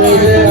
জয় জয়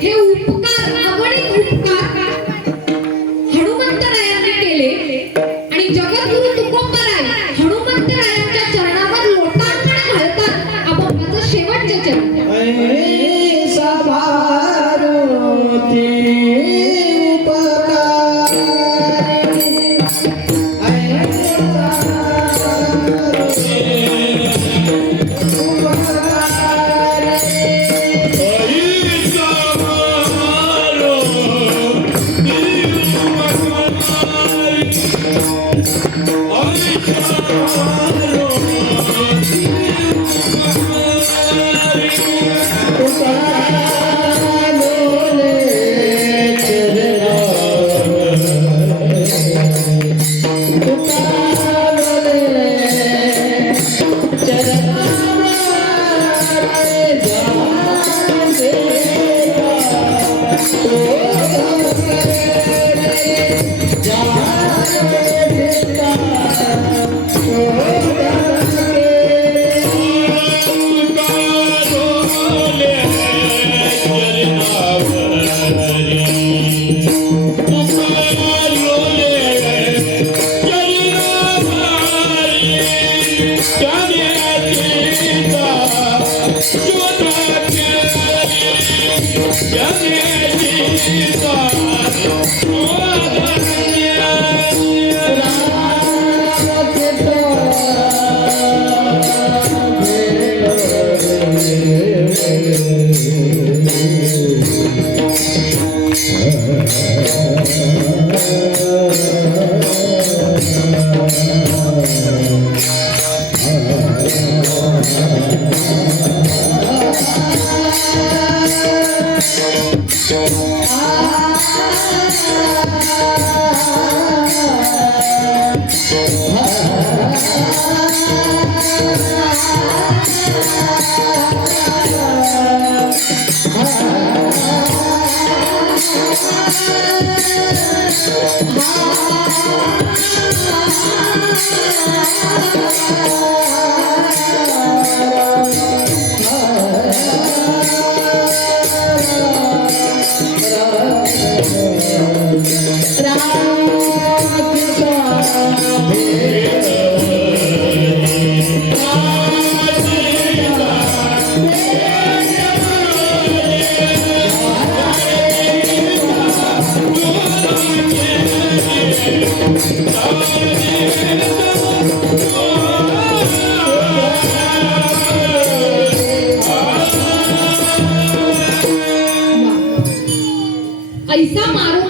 Eu Oh, America. aí Samara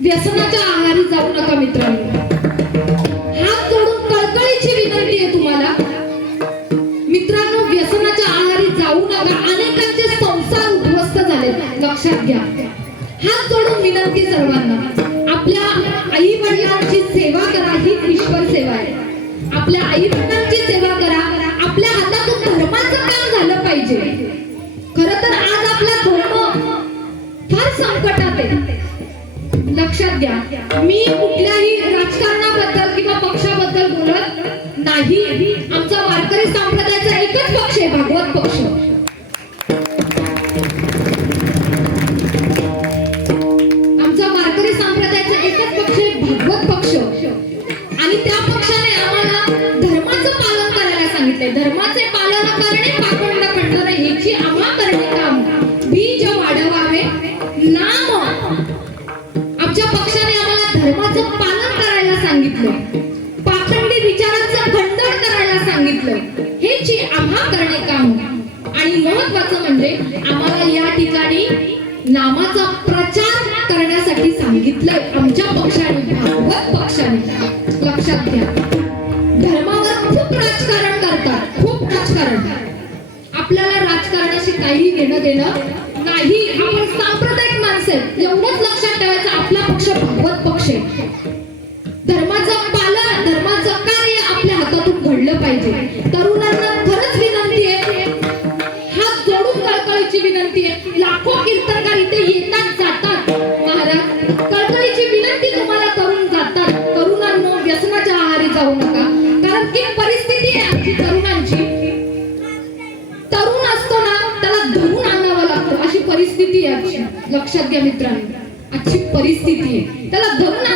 व्यसनाच्या आहारी जाऊ नका मित्रांनो. हात जोडून कळकळीची विनंती आहे तुम्हाला. मित्रांनो व्यसनाच्या आहारी जाऊ नका. अनेकांचे संसार उद्ध्वस्त झाले. लक्षात घ्या. हात जोडून विनंती सर्वांना. आपल्या आई वडिलांची सेवा करा ही ईश्वर सेवा आहे. आपल्या आई वडिलांना लक्षात घ्या. मी कुठल्याही राजकारणाबद्दल किंवा पक्षाबद्दल बोलत नाही. आमचा करायला सांगितलं. पाखंडी विचारांचं खंडन करायला सांगितलं. हेची आम्हा करणे काम. आणि महत्वाचं म्हणजे आम्हाला या ठिकाणी नामाचा प्रचार करण्यासाठी सांगितलंय आमच्या पक्षाने भागवत पक्षाने. लक्षात घ्या. धर्मावर खूप राजकारण करतात. खूप राजकारण. आपल्याला राजकारणाशी काही घेणं देणं नाही. आपण सांप्रदायिक माणसं आहे. एवढंच लक्षात ठेवायचं. आपला पक्ष भागवत पक्ष आहे. धर्माचं पालन धर्माचं कार्य आपल्या हातातून घडलं पाहिजे. तरुणांना खरंच विनंती आहे हात जोडून कळकळीची विनंती आहे. लाखो कीर्तनकार इथे येतात जातात. महाराज कळकळीची विनंती तुम्हाला करून जातात. तरुणांनो व्यसनाच्या आहारी जाऊ नका. कारण की परिस्थिती आहे आमची तरुणांची. तरुण असतो ना त्याला धरून आणावं लागतं. अशी परिस्थिती आहे आमची. लक्षात घ्या मित्रांनो. आजची परिस्थिती आहे. त्याला धरून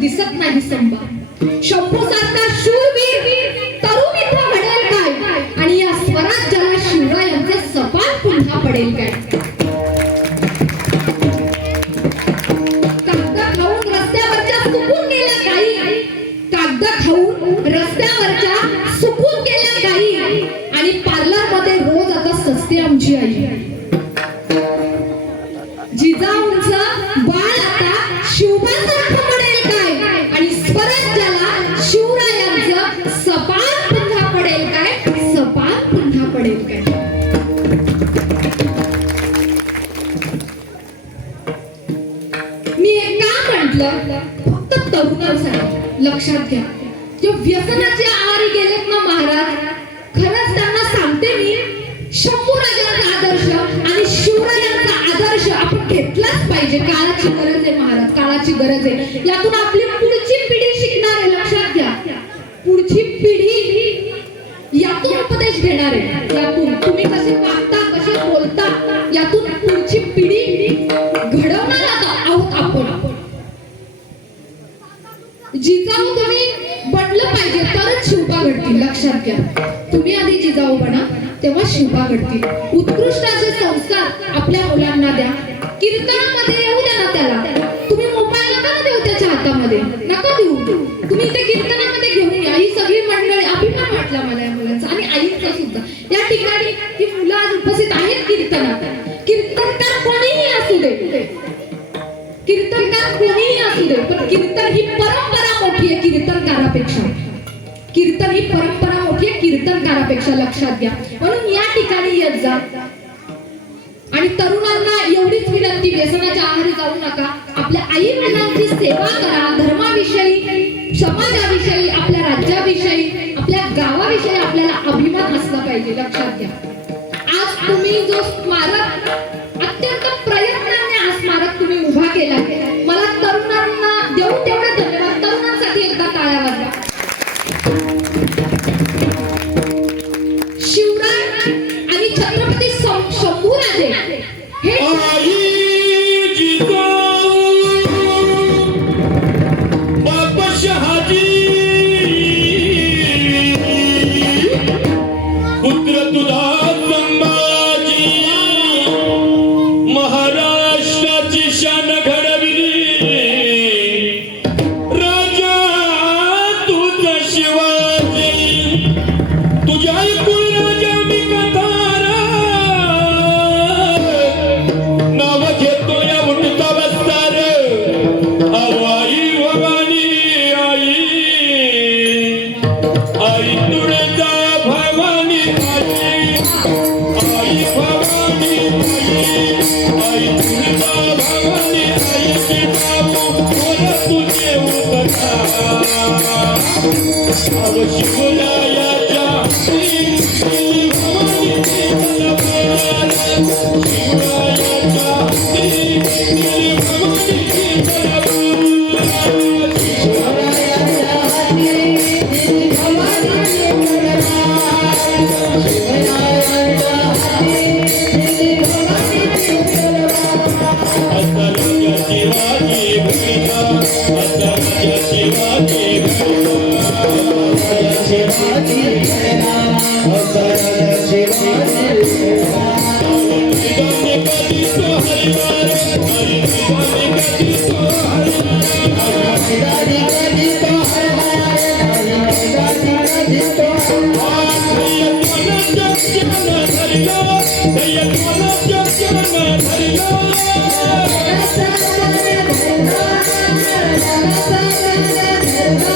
दिसत नाही संबा शंभू व्यसनाच्या आहारी गेलेत ना महाराज? खरंच त्यांना सांगते मी शंभूराजांचा आदर्श आणि शिवरायांचा आदर्श आपण घेतलाच पाहिजे. काळाची गरज आहे महाराज काळाची गरज आहे. यातून आपली पुढची पिढी शिकणार आहे लक्षात घ्या. पुढची पिढी यातून उपदेश घेणार आहे. यातून. तुम्ही कसे वागता? वाटला मला या मुलांचा आणि आईचा सुद्धा. या ठिकाणी ही मुलं आज उपस्थित आहेत कीर्तनात. कीर्तनकार कोणीही असू दे. कीर्तनकार कोणीही असू दे पण कीर्तन ही परंपरा मोठी आहे कीर्तनकारापेक्षा. कीर्तन ही परंपरा मोठी आहे कीर्तनकारापेक्षा लक्षात घ्या. म्हणून या ठिकाणी येत जा. आणि तरुणांना एवढीच विनंती व्यसनाच्या आहारी जाऊ नका. आपल्या आई वडिलांची सेवा करा. धर्माविषयी समाजाविषयी पाहिजे लक्षात घ्या. आज तुम्ही जो स्मारक I wish you would, yeah, yeah, yeah. Thank you.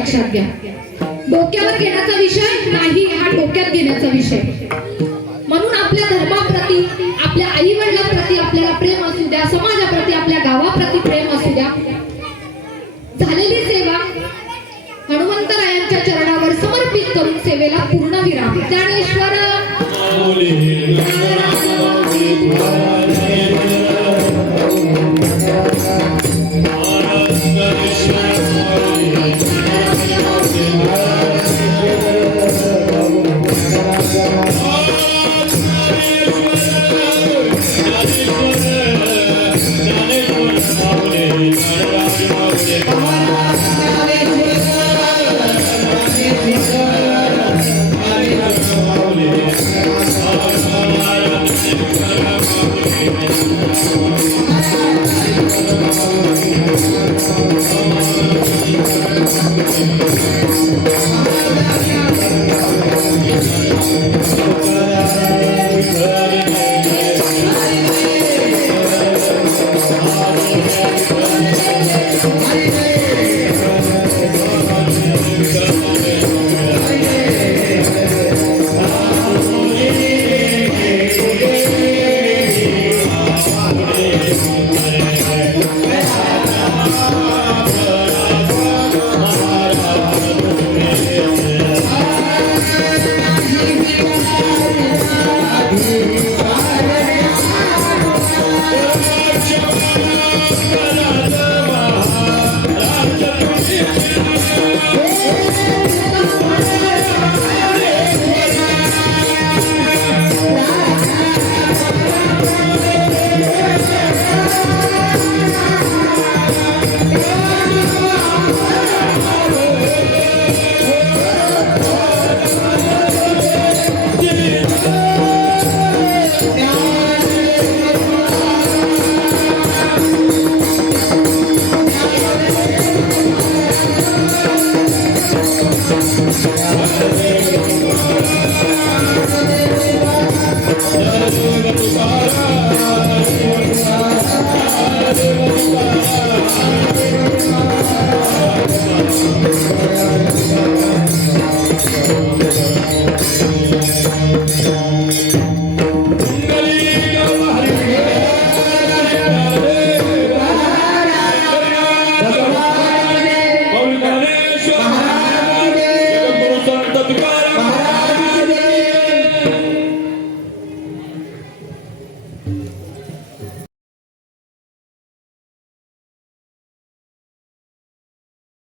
लक्षात घ्या. डोक्यावर घेण्याचा विषय नाही हा डोक्यात घेण्याचा विषय.